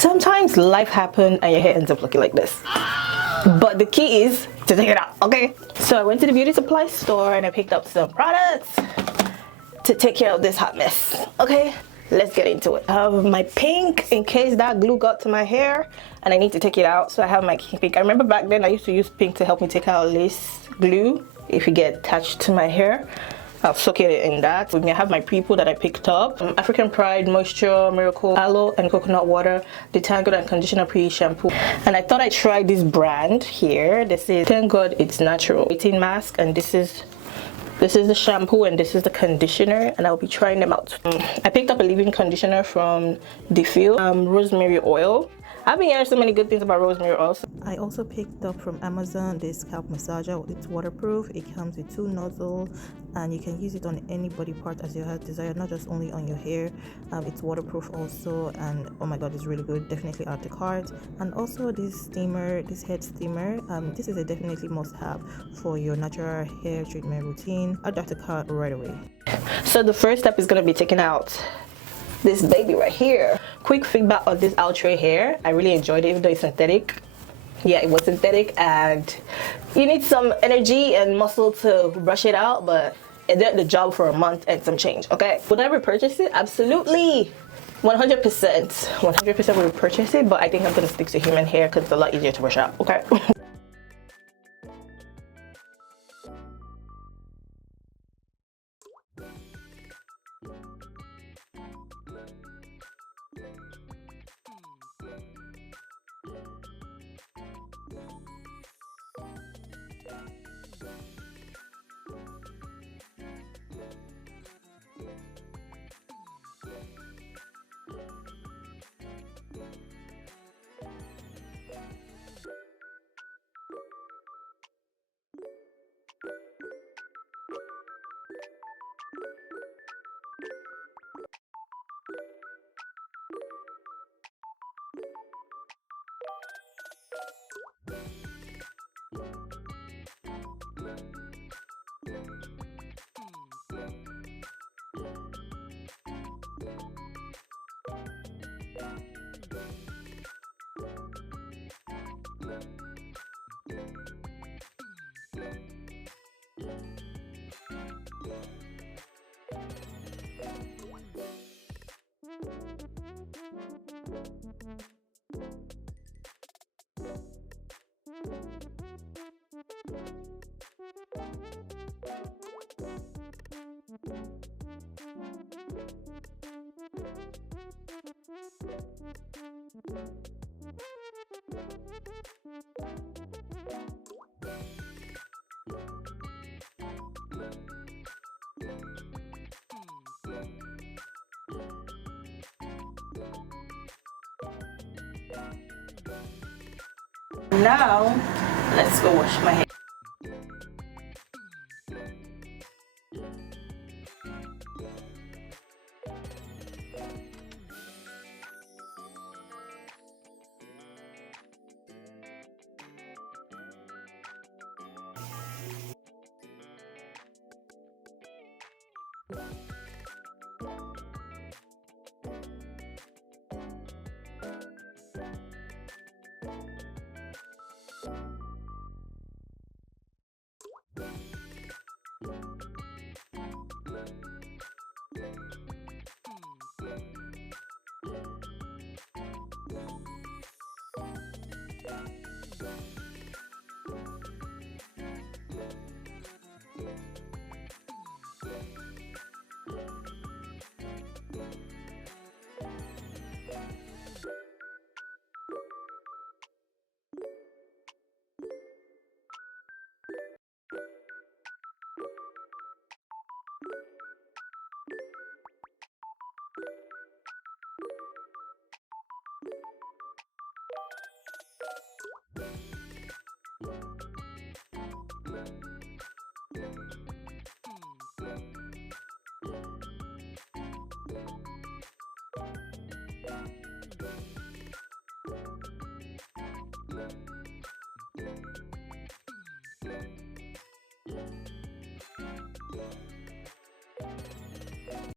Sometimes life happens and your hair ends up looking like this. But the key is to take it out, okay? So I went to the beauty supply store and I picked up some products to take care of this hot mess, okay? Let's get into it. I have my pink in case that glue got to my hair and I need to take it out. So I have my pink. I remember back then I used to use pink to help me take out lace glue if it get attached to my hair. I'll soak it in that. With me, I have my pre-poo that I picked up. African Pride Moisture Miracle Aloe and Coconut Water Detangled and Conditioner Pre-Shampoo. And I thought I'd try this brand here. This is, thank God it's natural. 18 mask, and this is the shampoo and this is the conditioner, and I'll be trying them out. I picked up a leave-in conditioner from Diffuse, rosemary oil. I've been hearing so many good things about rosemary oil. I also picked up from Amazon this scalp massager. It's waterproof. It comes with 2 nozzles and you can use it on any body part as your heart desire, not just only on your hair. It's waterproof also, and oh my god, it's really good. Definitely add to cart. And also this steamer, this head steamer, this is a definitely must have for your natural hair treatment routine. Add that to cart right away. So the first step is going to be taking out this baby right here. Quick feedback on this outre hair. I really enjoyed it, even though it's synthetic. Yeah, it was synthetic and you need some energy and muscle to brush it out, but it did the job for a month and some change, okay? Would I repurchase it? Absolutely. 100%. 100% would repurchase it, but I think I'm gonna stick to human hair because it's a lot easier to brush out, okay? Now, let's go wash my hair.